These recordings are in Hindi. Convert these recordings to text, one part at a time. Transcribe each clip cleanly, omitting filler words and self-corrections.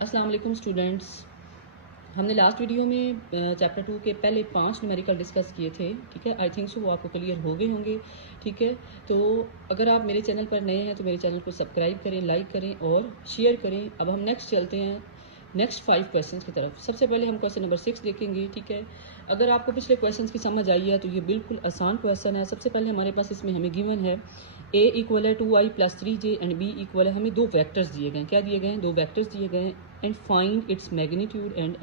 अस्सलाम वालेकुम स्टूडेंट्स। हमने लास्ट वीडियो में चैप्टर 2 के पहले 5 न्यूमेरिकल डिस्कस किए थे। ठीक है, आई थिंक सो वो आपको क्लियर हो गए होंगे। ठीक है, तो अगर आप मेरे चैनल पर नए हैं तो मेरे चैनल को सब्सक्राइब करें, लाइक करें और शेयर करें। अब हम नेक्स्ट चलते हैं नेक्स्ट 5 क्वेश्चंस की तरफ। सबसे पहले हम क्वेश्चन नंबर 6 देखेंगे। ठीक है, अगर आपको पिछले क्वेश्चंस की समझ आई है तो ये बिल्कुल आसान क्वेश्चन है। सबसे पहले हमारे पास इसमें हमें गिवन है a इक्वल है 2i plus 3j and b equal है, हमें दो वेक्टर्स दिए गए हैं। क्या दिए गए हैं? दो वेक्टर्स दिए गए हैं and find its magnitude and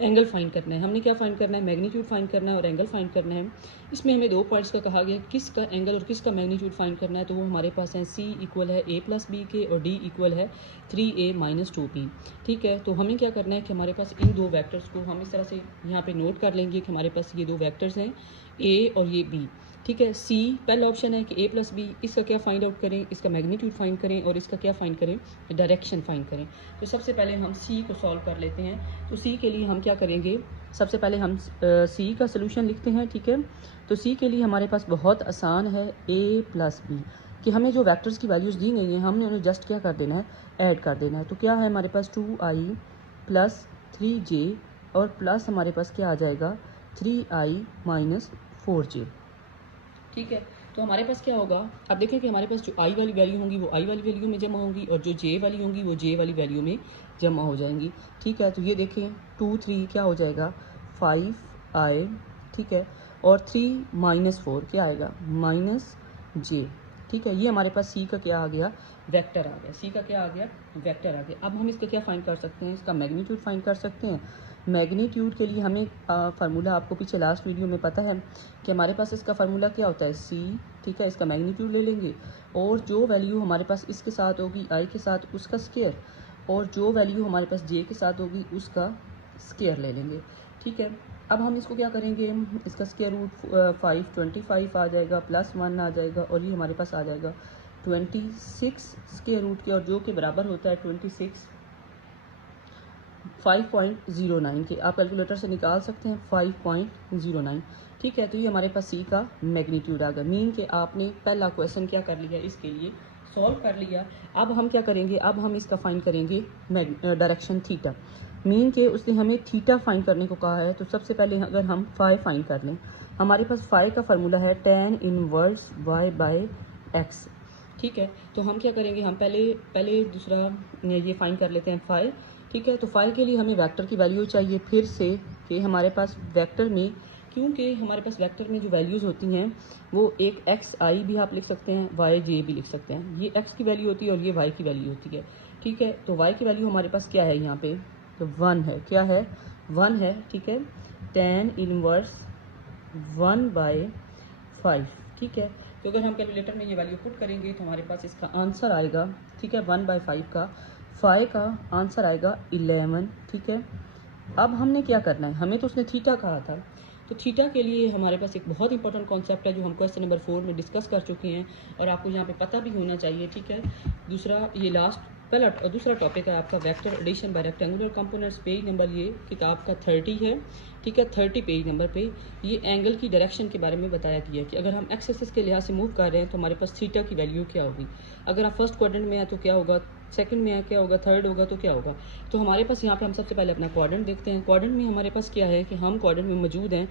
angle find करना है। हमने क्या फाइंड करना है? मैग्नीट्यूड फाइंड करना है और एंगल फाइंड करना है। इसमें हमें दो पॉइंट्स का कहा गया किसका एंगल और किसका मैग्नीट्यूड फाइंड करना है। तो वो हमारे पास है c इक्वल है a प्लस बी के और d इक्वल है 3a माइनस 2b। ठीक है, तो हमें क्या करना है कि हमारे पास इन दो वेक्टर्स को हम इस तरह से यहाँ पे नोट कर लेंगे कि हमारे पास ये दो वेक्टर्स हैं a और ये b। ठीक है, सी पहला ऑप्शन है कि a प्लस बी, इसका क्या फाइंड आउट करें? इसका मैग्नीट्यूड फाइंड करें और इसका क्या फाइंड करें? डायरेक्शन फाइंड करें। तो सबसे पहले हम सी को सॉल्व कर लेते हैं। तो सी के लिए हम क्या करेंगे? सबसे पहले हम सी का सोल्यूशन लिखते हैं। ठीक है, तो सी के लिए हमारे पास बहुत आसान है a प्लस बी कि हमें जो वेक्टर्स की वैल्यूज़ दी गई हैं हमने उन्हें जस्ट क्या कर देना है? ऐड कर देना है। तो क्या है हमारे पास 2i प्लस 3j और प्लस हमारे पास क्या आ जाएगा 3i माइनस 4j। ठीक है, तो हमारे पास क्या होगा? अब देखें कि हमारे पास जो आई वाली वैल्यू होंगी वो आई वाली वैल्यू में जमा होंगी और जो जे वाली होंगी वो जे वाली वैल्यू में जमा हो जाएंगी। ठीक है, तो ये देखें 2 3 क्या हो जाएगा 5i। ठीक है, और 3 माइनस 4 क्या आएगा माइनस जे। ठीक है, ये हमारे पास सी का क्या आ गया? वेक्टर आ गया। सी का क्या आ गया? वेक्टर आ गया। अब हम इसका क्या फाइंड कर सकते हैं? इसका मैग्नीट्यूड फाइंड कर सकते हैं। मैग्नीट्यूड के लिए हमें फार्मूला आपको पीछे लास्ट वीडियो में पता है कि हमारे पास इसका फार्मूला क्या होता है सी। ठीक है, इसका मैग्नीट्यूड ले लेंगे और जो वैल्यू हमारे पास इसके साथ होगी आई के साथ उसका स्केयर और जो वैल्यू हमारे पास जे के साथ होगी उसका स्केयर ले लेंगे। ठीक है, अब हम इसको क्या करेंगे? इसका स्केयर रूट 525 आ जाएगा प्लस 1 आ जाएगा और ये हमारे पास आ जाएगा 26 स्केयर रूट के और जो के बराबर होता है 26 5.09 के। आप कैलकुलेटर से निकाल सकते हैं 5.09। ठीक है, तो ये हमारे पास सी का मैग्नीट्यूड आ गया। मीन के आपने पहला क्वेश्चन क्या कर लिया? इसके लिए सॉल्व कर लिया। अब हम क्या करेंगे? अब हम इसका फाइंड करेंगे डायरेक्शन थीटा। मीन के उसने हमें थीटा फाइंड करने को कहा है। तो सबसे पहले अगर हम फाई फाइंड कर लें, हमारे पास फाई का फार्मूला है tan inverse y by X. ठीक है, तो हम क्या करेंगे? हम पहले दूसरा ये फाइंड कर लेते हैं फाई। ठीक है, तो फाई के लिए हमें वेक्टर की वैल्यू चाहिए फिर से कि हमारे पास वेक्टर में, क्योंकि हमारे पास वेक्टर में जो वैल्यूज़ होती हैं वो एक एक्स आई भी आप लिख सकते हैं, वाई जे भी लिख सकते हैं। ये एक्स की वैल्यू होती है और ये वाई की वैल्यू होती है। ठीक है, तो वाई की वैल्यू हमारे पास क्या है यहाँ पे? तो 1 है। क्या है? 1 है। ठीक है, tan इनवर्स 1/5। ठीक है, तो अगर हम कैलकुलेटर में ये वैल्यू पुट करेंगे तो हमारे पास इसका आंसर आएगा। ठीक है, 1/5 का फाई का आंसर आएगा 11। ठीक है, अब हमने क्या करना है? हमें तो उसने थीटा कहा था, तो थीटा के लिए हमारे पास एक बहुत इंपॉर्टेंट कॉन्सेप्ट है जो हम क्वेश्चन नंबर 4 में डिस्कस कर चुके हैं और आपको यहाँ पे पता भी होना चाहिए। ठीक है, दूसरा ये लास्ट पहला दूसरा टॉपिक है आपका vector addition by rectangular components. Page number ये किताब का 30 है। ठीक है, 30 पेज नंबर पे ये एंगल की डायरेक्शन के बारे में बताया गया है कि अगर हम एक्स एक्सिस के लिहाज से मूव कर रहे हैं तो हमारे पास थीटा की वैल्यू क्या होगी। अगर आप फर्स्ट क्वाड्रेंट में है तो क्या होगा, सेकंड में है क्या होगा, थर्ड होगा तो क्या होगा। तो हमारे पास यहाँ पे हम सबसे पहले अपना क्वाड्रेंट देखते हैं। क्वाड्रेंट में हमारे पास क्या है कि हम क्वाड्रेंट में मौजूद हैं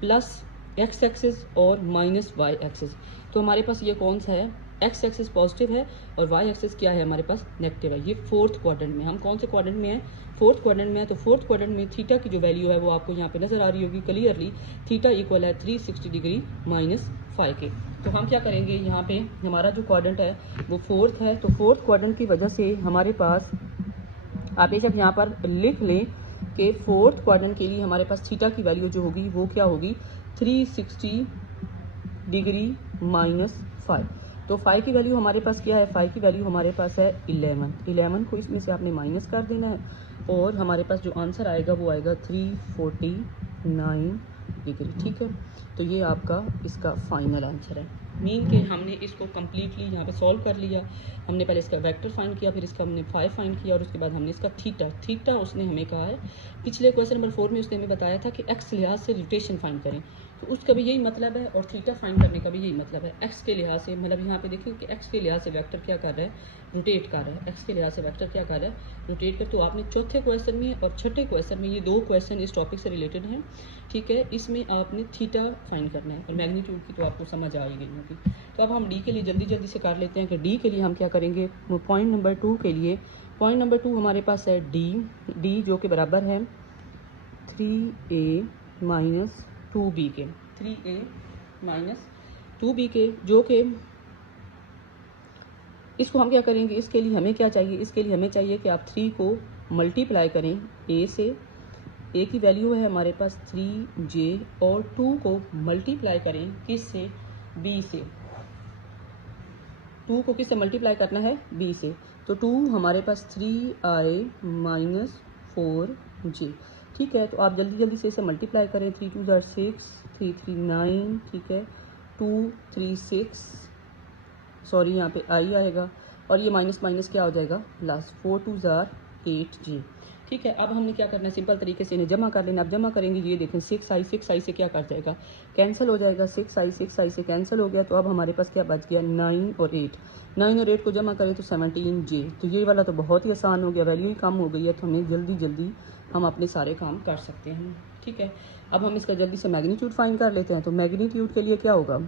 प्लस एक्स एक्सिस और माइनस वाई एक्सिस। तो हमारे पास ये कौन सा है? एक्स एक्सिस पॉजिटिव है और वाई एक्सिस क्या है? हमारे पास नेगेटिव है। ये फोर्थ क्वाड्रेंट में, हम कौन से क्वाड्रेंट में हैं? फोर्थ क्वाड्रेंट में है। तो फोर्थ क्वाड्रेंट में थीटा की जो वैल्यू है वो आपको यहाँ पे नजर आ रही होगी क्लियरली। थीटा इक्वल है 360 डिग्री माइनस 5 के। तो हम क्या करेंगे? यहाँ पे हमारा जो क्वाड्रेंट है वो फोर्थ है, तो फोर्थ क्वाड्रेंट की वजह से हमारे पास आप बेशक यहाँ पर लिख लें कि फोर्थ क्वाड्रेंट के लिए हमारे पास थीटा की वैल्यू जो होगी वो क्या होगी 360 डिग्री माइनस 5। तो 5 की वैल्यू हमारे पास क्या है? 5 की वैल्यू हमारे पास है 11 को इसमें से आपने माइनस कर देना है और हमारे पास जो आंसर आएगा वो आएगा 349 डिग्री। ठीक है, तो ये आपका इसका फाइनल आंसर है। मीन के हमने इसको कम्प्लीटली यहाँ पे सॉल्व कर लिया। हमने पहले इसका वेक्टर फाइंड किया, फिर इसका हमने फाई फाइंड किया और उसके बाद हमने इसका थीटा उसने हमें कहा है। पिछले क्वेश्चन नंबर 4 में उसने हमें बताया था कि एक्स लिहाज से रोटेशन फाइंड करें। तो उसका भी यही मतलब है और थीटा फाइंड करने का भी यही मतलब है। एक्स के लिहाज से मतलब यहाँ पे देखिए कि एक्स के लिहाज से वेक्टर क्या कर रहा है, रोटेट कर रहा है। एक्स के लिहाज से वेक्टर क्या कर रहा है, रोटेट कर। तो आपने चौथे क्वेश्चन में और छठे क्वेश्चन में, ये 2 क्वेश्चन इस टॉपिक से रिलेटेड हैं, ठीक है। इसमें आपने थीटा फाइंड करना है और मैग्नीट्यूड की तो आपको समझ आ ही गई होगी। तो अब हम डी के लिए जल्दी जल्दी से कर लेते हैं कि डी के लिए हम क्या करेंगे। पॉइंट नंबर 2 के लिए, पॉइंट नंबर 2 हमारे पास है डी जो कि बराबर है 3a माइनस 2b के, 3a माइनस 2b के, जो कि इसको हम क्या करेंगे, इसके लिए हमें क्या चाहिए, इसके लिए हमें चाहिए कि आप 3 को मल्टीप्लाई करें a से। a की वैल्यू है हमारे पास 3j और 2 को मल्टीप्लाई करें किस से, b से। 2 को किस से मल्टीप्लाई करना है, b से। तो 2 हमारे पास 3i माइनस 4j, ठीक है। तो आप जल्दी जल्दी से इसे मल्टीप्लाई करें। 3 2 ज़ार 6, 3 3 9, ठीक है। 2 3 6, सॉरी यहाँ पे i आएगा और ये माइनस माइनस क्या हो जाएगा प्लस, 4 2 ज़ार 8j, ठीक है। अब हमने क्या करना है, सिंपल तरीके से इन्हें जमा कर लेना। अब जमा करेंगे, ये देखें 6i से क्या कर जाएगा, कैंसिल हो जाएगा। 6i से कैंसिल हो गया। तो अब हमारे पास क्या बच गया, 9 और 8। 9 और 8 को जमा करें तो 17j। तो ये वाला तो बहुत ही आसान हो गया, वैल्यू ही कम हो गई है, तो हमें जल्दी जल्दी हम अपने सारे काम कर सकते हैं, ठीक है। अब हम इसका जल्दी से मैग्नीट्यूड फाइंड कर लेते हैं। तो मैग्नीट्यूड के लिए क्या होगा,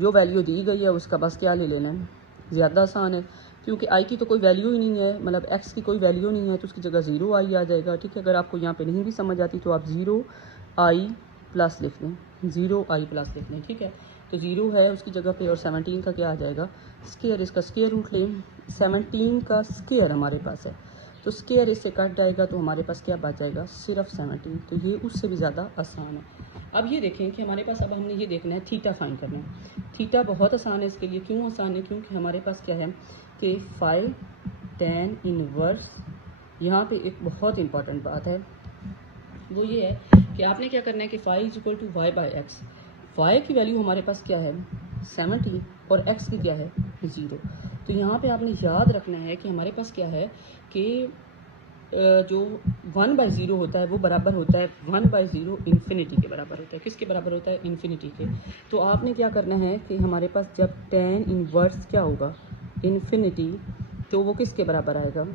जो वैल्यू दी गई है उसका बस क्या ले लेना है, ज़्यादा आसान है, क्योंकि आई की तो कोई वैल्यू ही नहीं है, मतलब एक्स की कोई वैल्यू नहीं है, तो उसकी जगह 0i आ जाएगा, ठीक है। अगर आपको यहाँ पे नहीं भी समझ आती तो आप 0i प्लस लिख लें, 0i प्लस लिख लें, ठीक है। तो 0 है उसकी जगह पे और 17 का क्या आ जाएगा, स्क्वायर, इसका स्क्वायर रूट लें। 17 का स्क्वायर हमारे पास है, तो स्क्वायर इससे कट जाएगा तो हमारे पास क्या बच जाएगा, सिर्फ 17। तो ये उससे भी ज़्यादा आसान है। अब ये देखें कि हमारे पास अब हमने ये देखना है थीटा फाइंड करना है। थीटा बहुत आसान है इसके लिए, क्यों आसान है, क्योंकि हमारे पास क्या है कि 5 tan इनवर्स। यहाँ पे एक बहुत इंपॉर्टेंट बात है, वो ये है कि आपने क्या करना है कि phi is equal to Y by X. Y की वैल्यू हमारे पास क्या है 70 और एक्स की क्या है 0। तो यहाँ पे आपने याद रखना है कि हमारे पास क्या है कि जो 1/0 होता है वो बराबर होता है 1/0 इन्फिनिटी के बराबर होता है। किसके बराबर होता है, इन्फिनिटी के। तो आपने क्या करना है कि हमारे पास जब tan इनवर्स क्या होगा इन्फिनिटी, तो वो किसके बराबर आएगा,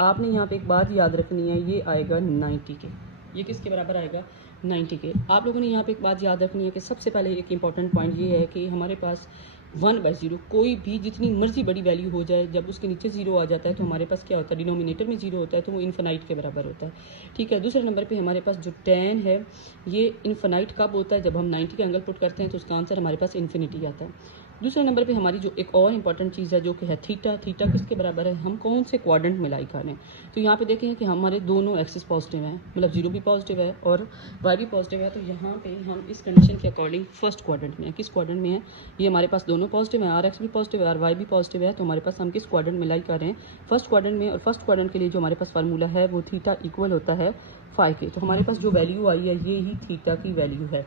आपने यहाँ पे एक बात याद रखनी है, ये आएगा 90 के। ये किसके बराबर आएगा 90 के। आप लोगों ने यहाँ पे एक बात याद रखनी है कि सबसे पहले एक इंपॉर्टेंट पॉइंट ये है कि हमारे पास 1/0 कोई भी जितनी मर्जी बड़ी वैल्यू हो जाए, जब उसके नीचे 0 आ जाता है तो हमारे पास क्या होता है, डिनोमिनेटर में 0 होता है, तो वो इन्फिनाइट के बराबर होता है, ठीक है। दूसरे नंबर पे हमारे पास जो tan है ये इन्फिनाइट कब होता है, जब हम 90 का एंगल पुट करते हैं तो उसका आंसर हमारे पास इन्फिनिटी आता है। दूसरे नंबर पे हमारी जो एक और इंपॉर्टेंट चीज़ है जो कि है थीटा। थीटा किसके बराबर है, हम कौन से क्वाड्रेंट में लाई कर रहे हैं। तो यहाँ पे देखें कि हमारे दोनों एक्सिस पॉजिटिव हैं, मतलब 0 भी पॉजिटिव है और y भी पॉजिटिव है। तो यहाँ पे हम इस कंडीशन के अकॉर्डिंग फर्स्ट क्वाड्रेंट में है। किस क्वाड्रेंट में है, ये हमारे पास दोनों पॉजिटिव है, आर एक्स भी पॉजिटिव है और वाई भी पॉजिटिव है। तो हमारे पास हम किस क्वाड्रेंट में लाई कर रहे हैं, फर्स्ट क्वाड्रेंट में। और फर्स्ट क्वाड्रेंट के लिए जो हमारे पास फार्मूला है वो थीटा इक्वल होता है 5 के। तो हमारे पास जो वैल्यू आई है ये ही थीटा की वैल्यू है,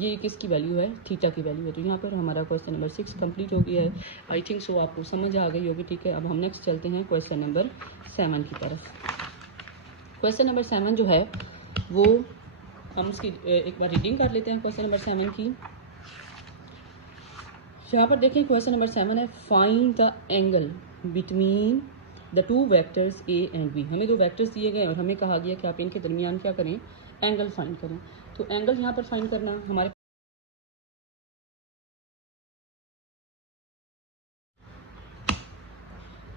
ये किसकी वैल्यू है, थीटा की वैल्यू है। तो यहाँ पर हमारा क्वेश्चन नंबर 6 कंप्लीट हो गया है। आई थिंक सो आपको समझ आ गई होगी, ठीक है। अब हम नेक्स्ट चलते हैं क्वेश्चन नंबर 7 की तरफ। क्वेश्चन नंबर 7 जो है वो हम उसकी एक बार रीडिंग कर लेते हैं क्वेश्चन नंबर 7 की। यहाँ पर देखें क्वेश्चन नंबर 7 है, find the angle between the two vectors A and B. हमें दो वेक्टर्स दिए गए और हमें कहा गया कि आप इनके दरमियान क्या करें, एंगल फाइंड करें। तो एंगल यहाँ पर फाइंड करना हमारे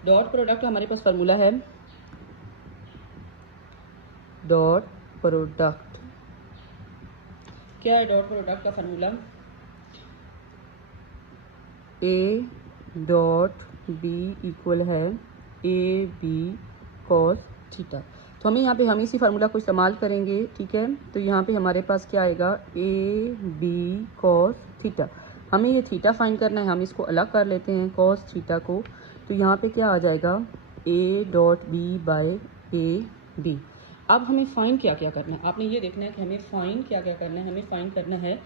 डॉट प्रोडक्ट, हमारे पास फार्मूला है डॉट प्रोडक्ट। क्या है डॉट प्रोडक्ट का formula, A dot B equal है ए बी कॉस थीटा। तो हमें यहाँ पे हम इसी फार्मूला को इस्तेमाल करेंगे, ठीक है। तो यहाँ पे हमारे पास क्या आएगा, ए बी कॉस थीटा। हमें ये थीटा फाइंड करना है, हम इसको अलग कर लेते हैं कॉस थीटा को। तो यहाँ पे क्या आ जाएगा, A dot B by A B. अब हमें फाइंड क्या क्या करना है, आपने ये देखना है कि हमें फाइंड क्या क्या करना है। हमें फाइंड करना है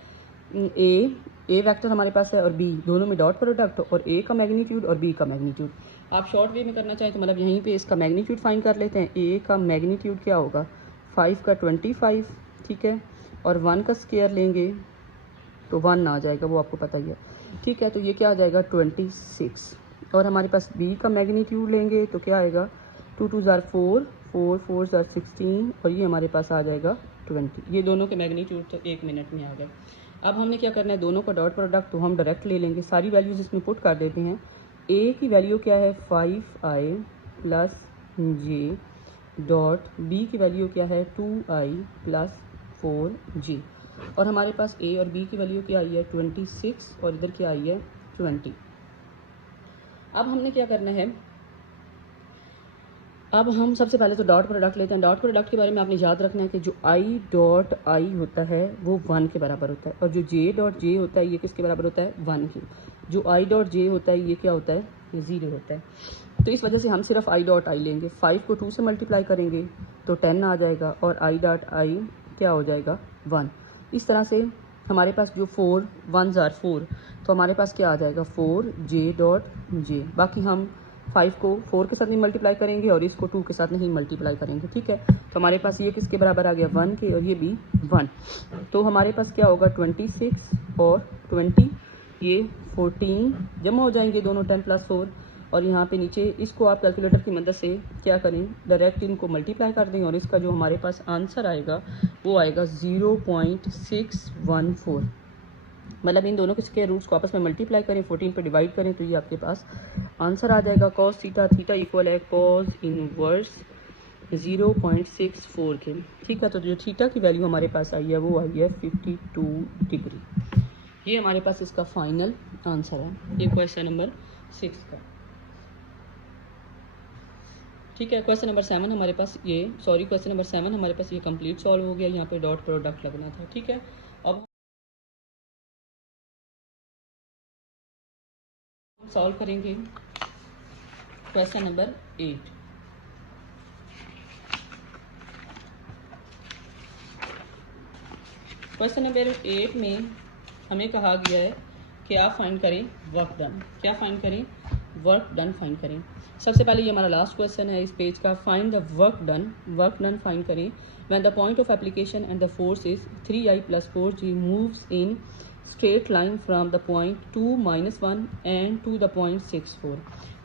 ए वेक्टर हमारे पास है और बी, दोनों में डॉट प्रोडक्ट, और ए का मैग्नीट्यूड और बी का मैग्नीट्यूड। आप शॉर्ट वे में करना चाहें तो मतलब यहीं पे इसका मैग्नीट्यूड फाइंड कर लेते हैं। ए का मैग्नीट्यूड क्या होगा 5 का 25, ठीक है, और 1 का स्क्वायर लेंगे तो 1 आ जाएगा, वो आपको पता ही है। ठीक है, तो ये क्या आ जाएगा 26। और हमारे पास b का मैग्नीट्यूड लेंगे तो क्या आएगा 2 2 ज़ार 4, 4 4 ज़ार 16 और ये हमारे पास आ जाएगा 20। ये दोनों के मैग्नीट्यूड तो 1 मिनट में आ गए। अब हमने क्या करना है, दोनों का डॉट प्रोडक्ट तो हम डायरेक्ट ले लेंगे, सारी वैल्यूज़ इसमें पुट कर देते हैं। a की वैल्यू क्या है 5i plus j dot b की वैल्यू क्या है 2i प्लस 4j। और हमारे पास a और b की वैल्यू क्या आई है 26 और इधर क्या आई है 20। अब हमने क्या करना है, अब हम सबसे पहले तो डॉट प्रोडक्ट लेते हैं। डॉट प्रोडक्ट के बारे में आपने याद रखना है कि जो i डॉट i होता है वो 1 के बराबर होता है और जो j डॉट j होता है ये किसके बराबर होता है 1 के। जो i डॉट j होता है ये क्या होता है, ये 0 होता है। तो इस वजह से हम सिर्फ i डॉट i लेंगे। 5 को 2 से मल्टीप्लाई करेंगे तो 10 आ जाएगा और i डॉट i क्या हो जाएगा 1। इस तरह से हमारे पास जो 4 1 ज़ार 4 तो हमारे पास क्या आ जाएगा 4j डॉट j। बाकी हम 5 को 4 के साथ नहीं मल्टीप्लाई करेंगे और इसको 2 के साथ नहीं मल्टीप्लाई करेंगे। ठीक है, तो हमारे पास ये किसके बराबर आ गया 1 के और ये भी 1। तो हमारे पास क्या होगा 26 और 20, ये 14 जमा हो जाएंगे दोनों 10 प्लस 4 और यहाँ पे नीचे इसको आप कैलकुलेटर की मदद से क्या करें डायरेक्ट इनको मल्टीप्लाई कर दें और इसका जो हमारे पास आंसर आएगा वो आएगा 0.614। मतलब इन दोनों के स्क्वायर रूट्स को आपस में मल्टीप्लाई करें, 14 पे डिवाइड करें तो ये आपके पास आंसर आ जाएगा cos थीटा, थीटा इक्वल है cos इनवर्स 0.64 के। ठीक है, तो जो थीटा की वैल्यू हमारे पास आई है वो आई है 52 डिग्री। ये हमारे पास इसका फाइनल आंसर है, ये क्वेश्चन नंबर 6 का। ठीक है, क्वेश्चन नंबर 7 हमारे पास क्वेश्चन नंबर 7 हमारे पास ये कंप्लीट सॉल्व हो गया। यहाँ पे डॉट प्रोडक्ट लगना था। ठीक है, अब सॉल्व करेंगे क्वेश्चन नंबर 8। क्वेश्चन नंबर 8 में हमें कहा गया है कि आप फाइंड करें वर्क डन। क्या फाइंड करें, वर्क डन फाइंड करें। सबसे पहले ये हमारा लास्ट क्वेश्चन है इस पेज का, find the work done. Work done find करें when the point of application and the force is 3i plus 4j moves in straight line from the point 2 -1 and to the point 64।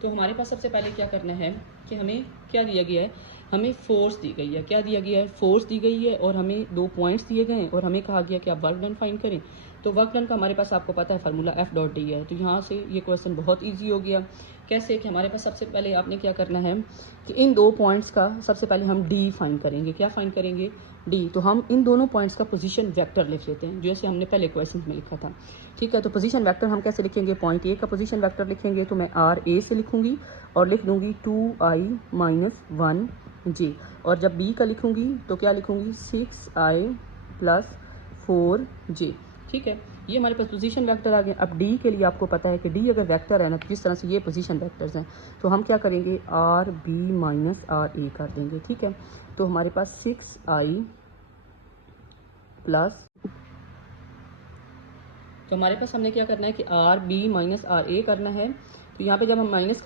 तो हमारे पास सबसे पहले क्या करना है कि हमें क्या दिया गया है, हमें फोर्स दी गई है। क्या दिया गया है, फोर्स दी गई है और हमें 2 पॉइंट्स दिए गए हैं और हमें कहा गया कि आप वर्क डन फाइंड करें। तो वर्क डन का हमारे पास आपको पता है फार्मूला F डॉट डी है। तो यहाँ से ये क्वेश्चन बहुत ईजी हो गया। कैसे कि हमारे पास सबसे पहले आपने क्या करना है कि इन 2 पॉइंट्स का सबसे पहले हम डी फाइंड करेंगे। क्या फाइंड करेंगे, डी। तो हम इन दोनों पॉइंट्स का पोजीशन वेक्टर लिख लेते हैं जैसे हमने पहले क्वेश्चन में लिखा था। ठीक है, तो पोजीशन वेक्टर हम कैसे लिखेंगे, पॉइंट ए का पोजीशन वेक्टर लिखेंगे तो मैं आर ए से लिखूंगी और लिख दूंगी 2i - 1j। और जब बी का लिखूंगी तो क्या लिखूंगी 6i प्लस 4j। ठीक है, ये हमारे पास पोजीशन वेक्टर आ गए। अब डी के लिए आपको पता है कि डी अगर वेक्टर है ना तो जिस तरह से ये पोजीशन वेक्टर्स हैं तो हम क्या करेंगे R B minus R A कर देंगे। ठीक है, तो हमारे पास 6i प्लस, तो हमारे पास हमने क्या करना है कि R B minus R A करना है। तो यहाँ पे जब हम माइनस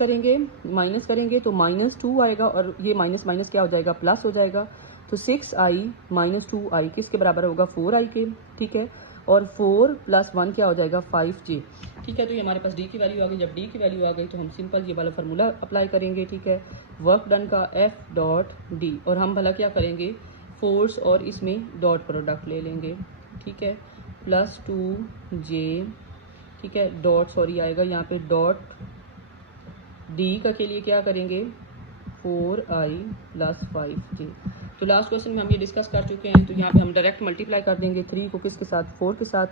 करेंगे तो -2 आएगा और ये माइनस माइनस क्या हो जाएगा प्लस हो जाएगा। तो 6i - 2i किसके बराबर होगा 4i के। ठीक है, और 4 + 1 क्या हो जाएगा 5j। ठीक है, तो ये हमारे पास डी की वैल्यू आ गई। जब डी की वैल्यू आ गई तो हम सिंपल ये वाला फार्मूला अप्लाई करेंगे। ठीक है, वर्क डन का F डॉट डी और हम भला क्या करेंगे फोर्स और इसमें डॉट प्रोडक्ट ले लेंगे। ठीक है, प्लस 2j। ठीक है, डॉट सॉरी आएगा यहाँ पे डॉट डी का के लिए क्या करेंगे 4i + 5j। तो लास्ट क्वेश्चन में हम ये डिस्कस कर चुके हैं। तो यहाँ पे हम डायरेक्ट मल्टीप्लाई कर देंगे 3 को किसके साथ 4 के साथ।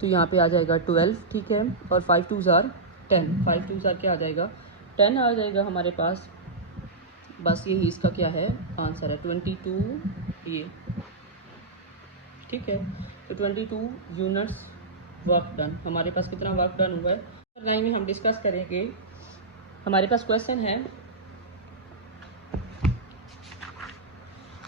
तो यहाँ पे आ जाएगा 12। ठीक है, और 5 2 ज़ार 10, 5 2 ज़ार क्या आ जाएगा 10 आ जाएगा हमारे पास। बस यही इसका क्या है आंसर है 22 ये। ठीक है, तो 22 यूनिट्स वर्क डन। हमारे पास कितना वर्क डन हुआ है लाइन में हम डिस्कस करेंगे। हमारे पास क्वेश्चन है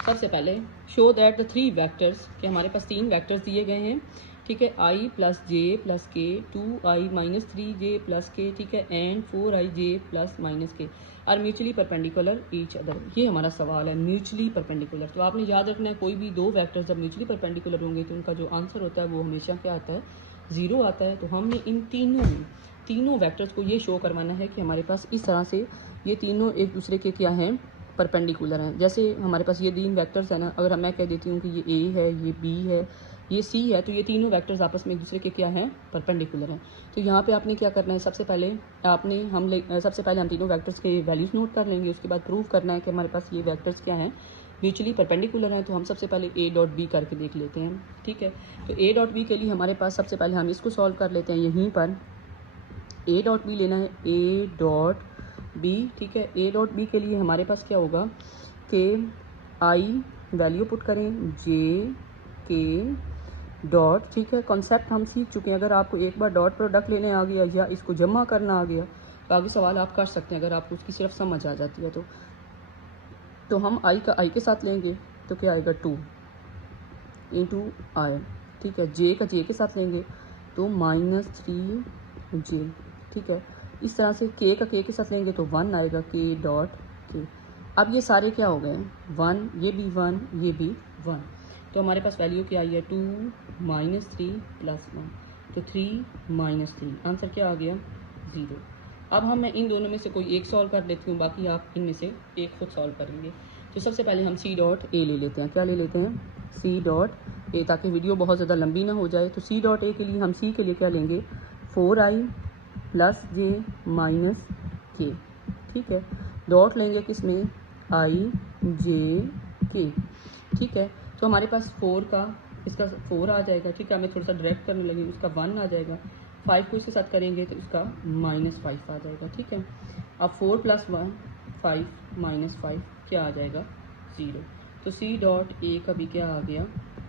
सबसे पहले शो दैट द 3 वेक्टर्स कि हमारे पास 3 वेक्टर्स दिए गए हैं। ठीक है, i + j + k 2i - 3j + k। ठीक है, and 4ij + -k are mutually perpendicular each other. ये हमारा सवाल है म्यूचुअली परपेंडिकुलर। तो आपने याद रखना है कोई भी 2 वेक्टर्स जब म्यूचुअली परपेंडिकुलर होंगे तो उनका जो आंसर होता है वो हमेशा क्या आता है ज़ीरो आता है, तो हमने इन तीनों वेक्टर्स को ये शो करवाना है कि हमारे पास इस तरह से ये तीनों एक दूसरे के क्या हैं, परपेंडिकुलर हैं। जैसे हमारे पास ये 3 वेक्टर्स हैं ना, अगर मैं कह देती हूँ कि ये ए है, ये बी है, ये सी है, तो ये तीनों वेक्टर्स आपस में एक दूसरे के क्या हैं, परपेंडिकुलर हैं। तो यहाँ पे आपने क्या करना है, सबसे पहले हम तीनों वेक्टर्स के वैल्यूज नोट कर लेंगे। उसके बाद प्रूव करना है कि हमारे पास ये वेक्टर्स क्या हैं, म्यूचुअली परपेंडिकुलर हैं। तो हम सबसे पहले ए डॉट बी करके देख लेते हैं, ठीक है। तो ए डॉट बी के लिए हमारे पास सबसे पहले हम इसको सॉल्व कर लेते हैं। यहीं पर ए डॉट बी लेना है, ए डॉट बी, ठीक है। ए डॉट बी के लिए हमारे पास क्या होगा कि आई वैल्यू पुट करें, जे के डॉट, ठीक है। कॉन्सेप्ट हम सीख चुके हैं। अगर आपको एक बार डॉट प्रोडक्ट लेने आ गया या इसको जमा करना आ गया तो आगे सवाल आप कर सकते हैं, अगर आपको उसकी सिर्फ समझ आ जाती है तो हम आई का आई के साथ लेंगे तो क्या आएगा 2 इंटू आई, ठीक है। जे का जे के साथ लेंगे तो -3 जे, ठीक है। इस तरह से के का के के साथ लेंगे तो 1 आएगा, के डॉट के। अब ये सारे क्या हो गए 1, ये भी 1, ये भी 1। तो हमारे पास वैल्यू क्या आई है 2 -3 + 1, तो 3 -3, आंसर क्या आ गया 0। अब मैं इन दोनों में से कोई एक सॉल्व कर लेती हूँ, बाकी आप इनमें से एक खुद सॉल्व करेंगे। तो सबसे पहले हम सी डॉट ए ले लेते हैं। क्या ले लेते हैं, सी डॉट ए, ताकि वीडियो बहुत ज़्यादा लंबी ना हो जाए। तो सी डॉट ए के लिए हम सी के लिए क्या लेंगे 4i + j - k, ठीक है। डॉट लेंगे किस में, i j k, ठीक है। तो हमारे पास 4 का इसका 4 आ जाएगा, ठीक है। हमें थोड़ा सा डायरेक्ट करने लगे, उसका 1 आ जाएगा। 5 को इसके साथ करेंगे तो इसका -5 आ जाएगा, ठीक है। अब 4 + 1 5 -5 क्या आ जाएगा 0। तो सी डॉट ए का भी क्या आ गया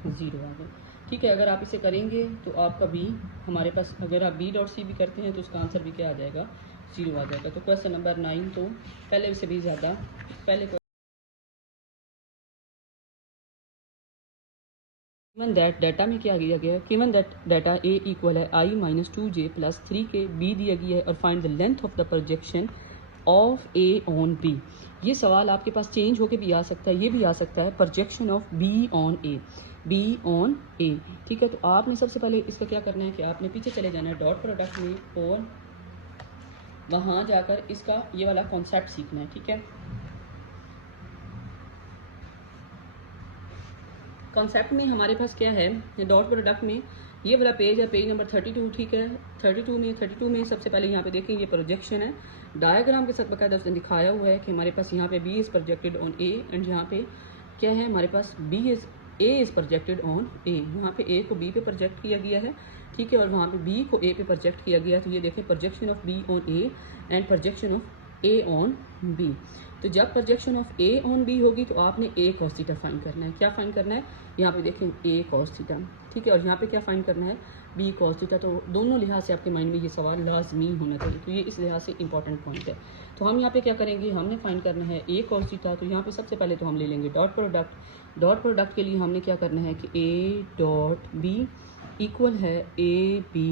0 आ गया, ठीक है। अगर आप इसे करेंगे तो आपका बी, हमारे पास अगर आप बी डॉट सी भी करते हैं तो उसका आंसर भी क्या आ जाएगा 0 आ जाएगा। तो क्वेश्चन नंबर 9 तो पहले से भी ज़्यादा पहले गिवन दैट डाटा में क्या दिया गया है, given that data A equal है आई -2j + 3k, बी दिया गया है और find the length of the projection of A on B. ये सवाल आपके पास चेंज होके भी आ सकता है, ये भी आ सकता है projection of B on A, B on A, ठीक है। तो आपने सबसे पहले इसका क्या करना है कि आपने पीछे चले जाना है डॉट प्रोडक्ट में और वहाँ जाकर इसका ये वाला कॉन्सेप्ट सीखना है, ठीक है। कॉन्सेप्ट में हमारे पास क्या है, डॉट प्रोडक्ट में ये वाला पेज है, पेज नंबर 32, ठीक है। 32 में सबसे पहले यहाँ पे देखें ये प्रोजेक्शन है, डायग्राम के साथ बकायदा उसने दिखाया हुआ है कि हमारे पास यहाँ पे B is projected on A and यहाँ पे क्या है हमारे पास A is projected on A. यहाँ पे ए को बी पे प्रोजेक्ट किया गया है, ठीक है, और वहाँ पे बी को ए पे प्रोजेक्ट किया गया है। तो ये देखें projection of B on A and projection of A on B. तो जब projection of A on B होगी तो आपने ए cos थीटा फाइंड करना है। क्या फाइंड करना है, यहाँ पे देखें ए cos थीटा, ठीक है, और यहाँ पे क्या फाइंड करना है बी cos थीटा। तो दोनों लिहाज से आपके माइंड में ये सवाल लाजमी होना चाहिए, तो ये इस लिहाज से इंपॉर्टेंट पॉइंट है। तो हम यहाँ पे क्या करेंगे, हमने फाइंड करना है ए cos थीटा। तो यहाँ पे सबसे पहले तो हम ले लेंगे डॉट प्रोडक्ट। डॉट प्रोडक्ट के लिए हमने क्या करना है कि ए डॉट बी इक्वल है ए बी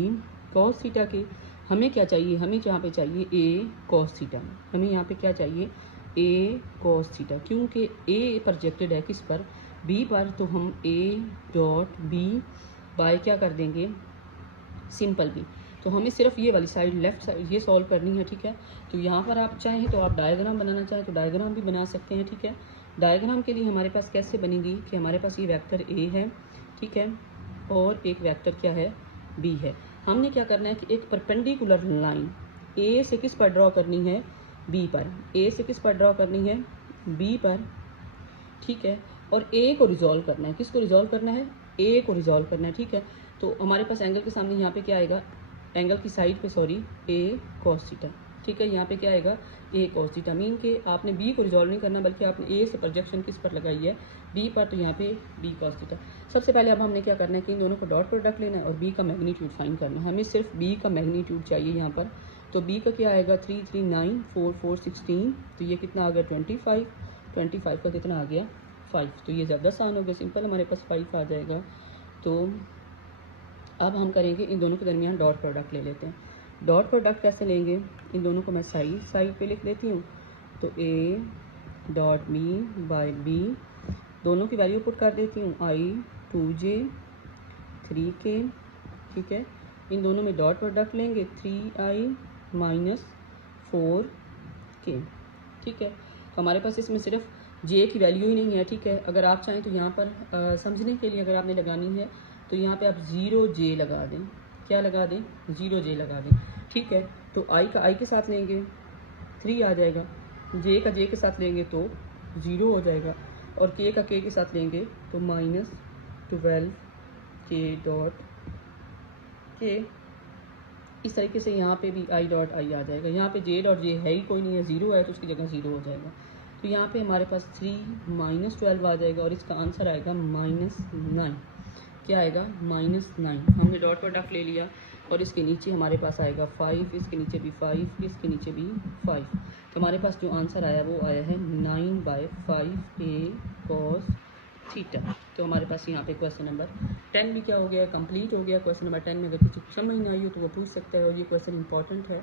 cos थीटा के। हमें क्या चाहिए, हमें यहाँ पे चाहिए ए cos थीटा, हमें यहाँ पे क्या चाहिए ए cos थीटा, क्योंकि ए प्रोजेक्टेड है किस पर, बी पर। तो हम ए डॉट बी बाय क्या कर देंगे सिंपल बी। तो हमें सिर्फ ये वाली साइड लेफ्ट साइड ये सॉल्व करनी है, ठीक है। तो यहाँ पर आप चाहें तो आप डायग्राम बनाना चाहें तो डायग्राम भी बना सकते हैं, ठीक है। डायग्राम के लिए हमारे पास कैसे बनेगी कि हमारे पास ये वेक्टर ए है, ठीक है, और एक वेक्टर क्या है बी है। हमने क्या करना है कि एक परपेंडिकुलर लाइन ए से किस पर ड्रॉ करनी है, बी पर। ए से किस पर ड्रॉ करनी है, बी पर, ठीक है, और ए को रिजॉल्व करना है। किसको रिजॉल्व करना है, ए को रिजॉल्व करना है, ठीक है। तो हमारे पास एंगल के सामने यहाँ पे क्या आएगा, एंगल की साइड पे सॉरी ए cos थीटा, ठीक है। यहाँ पे क्या आएगा ए cos थीटा, मीन के आपने बी को रिजॉल्व नहीं करना बल्कि आपने ए से प्रोजेक्शन किस पर लगाई है बी पर। तो यहाँ पे बी cos थीटा। सबसे पहले अब हमने क्या करना है कि इन दोनों को डॉट प्रोडक्ट लेना है और बी का मैग्नीट्यूड फाइंड करना है। हमें सिर्फ बी का मैग्नीट्यूड चाहिए यहाँ पर। तो बी का क्या आएगा 3 3 9 4 4 16, तो ये कितना आ गया 25, 25 का कितना आ गया 5। तो ये ज़्यादा आसान हो गया, सिंपल हमारे पास 5 आ जाएगा। तो अब हम करेंगे इन दोनों के दरमियान डॉट प्रोडक्ट ले लेते हैं। डॉट प्रोडक्ट कैसे लेंगे, इन दोनों को मैं साइड पे लिख लेती हूँ। तो A dot B by B, दोनों की वैल्यू पुट कर देती हूँ, आई 2j 3k, ठीक है, इन दोनों में डॉट प्रोडक्ट लेंगे 3i माइनस 4k। ठीक है, हमारे पास इसमें सिर्फ j की वैल्यू ही नहीं है। ठीक है, अगर आप चाहें तो यहाँ पर समझने के लिए अगर आपने लगानी है तो यहाँ पे आप 0j लगा दें। क्या लगा दें? 0j लगा दें। ठीक है, तो i का i के साथ लेंगे 3 आ जाएगा, j का j के साथ लेंगे तो 0 हो जाएगा, और k का k के साथ लेंगे तो -12k डॉट k। इस तरीके से यहाँ पे भी i डॉट i आ जाएगा। यहाँ पे j डॉट j है ही कोई नहीं है, 0 है तो उसकी जगह 0 हो जाएगा। तो यहाँ पे हमारे पास 3 माइनस 12 आ जाएगा और इसका आंसर आएगा -9। क्या आएगा? -9। हमने डॉट प्रोडक्ट ले लिया और इसके नीचे हमारे पास आएगा 5, इसके नीचे भी 5, इसके नीचे भी 5। तो हमारे पास जो आंसर आया वो आया है 9/5a cos थीटा। तो हमारे पास यहाँ पे क्वेश्चन नंबर 10 भी क्या हो गया? कंप्लीट हो गया। क्वेश्चन नंबर 10 में अगर किसी को समझ नहीं आई हो तो वो पूछ सकता है, और ये क्वेश्चन इंपॉर्टेंट है।